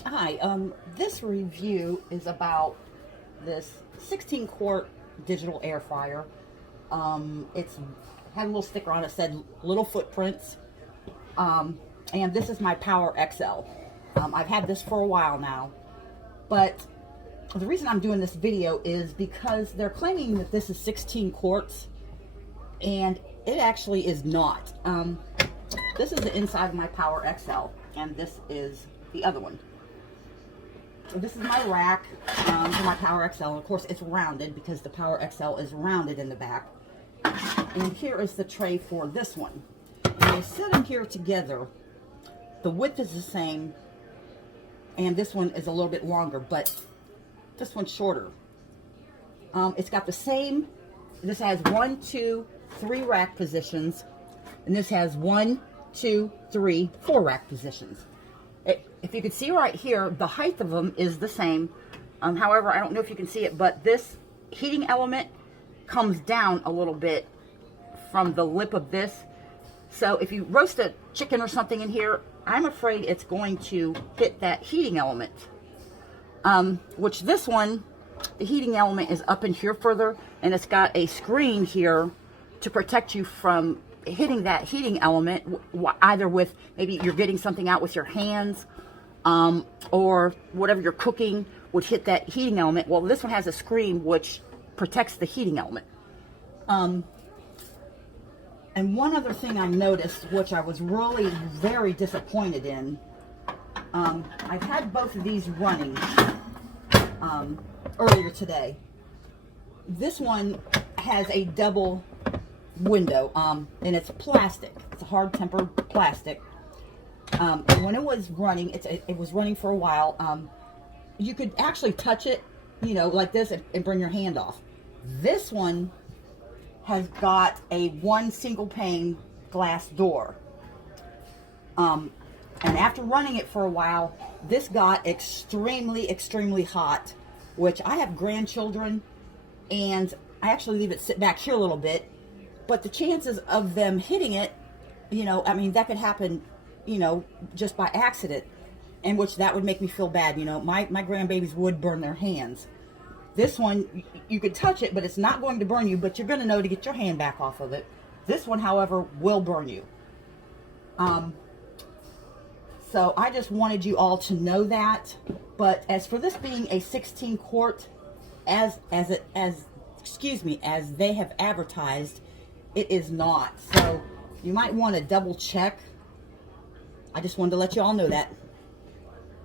Hi, this review is about this 16 quart digital air fryer. It's had a little sticker on it that said little footprints. And this is my Power XL. I've had this for a while now, but the reason I'm doing this video is because they're claiming that this is 16 quarts, and it actually is not. This is the inside of my Power XL, and this is the other one. So this is my rack for my Power XL, and of course it's rounded because the Power XL is rounded in the back. And here is the tray for this one. And they sit them here together. The width is the same, and this one is a little bit longer, but this one's shorter. It's got the same, this has 1, 2, 3 rack positions, and this has 1, 2, 3, 4 rack positions. If you can see right here, the height of them is the same. However, I don't know if you can see it, but this heating element comes down a little bit from the lip of this. So if you roast a chicken or something in here, I'm afraid it's going to hit that heating element. Which this one, the heating element is up in here further, and it's got a screen here to protect you from hitting that heating element, either with maybe you're getting something out with your hands, or whatever you're cooking would hit that heating element. Well, this one has a screen which protects the heating element. And one other thing I noticed, which I was really very disappointed in, I've had both of these running earlier today. This one has a double window, and it's plastic. It's a hard tempered plastic. And when it was running, it was running for a while. You could actually touch it, you know, like this, and bring your hand off. This one has got a one single pane glass door. And after running it for a while, this got extremely hot, which I have grandchildren, and I actually leave it sit back here a little bit. But the chances of them hitting it, you know, I mean, that could happen, you know, just by accident, and which that would make me feel bad. You know, my grandbabies would burn their hands. This one, you could touch it, but it's not going to burn you, but you're going to know to get your hand back off of it. This one, however, will burn you. So I just wanted you all to know that. But as for this being a 16 quart, as they have advertised, it is not. So you might want to double check. I just wanted to let you all know that.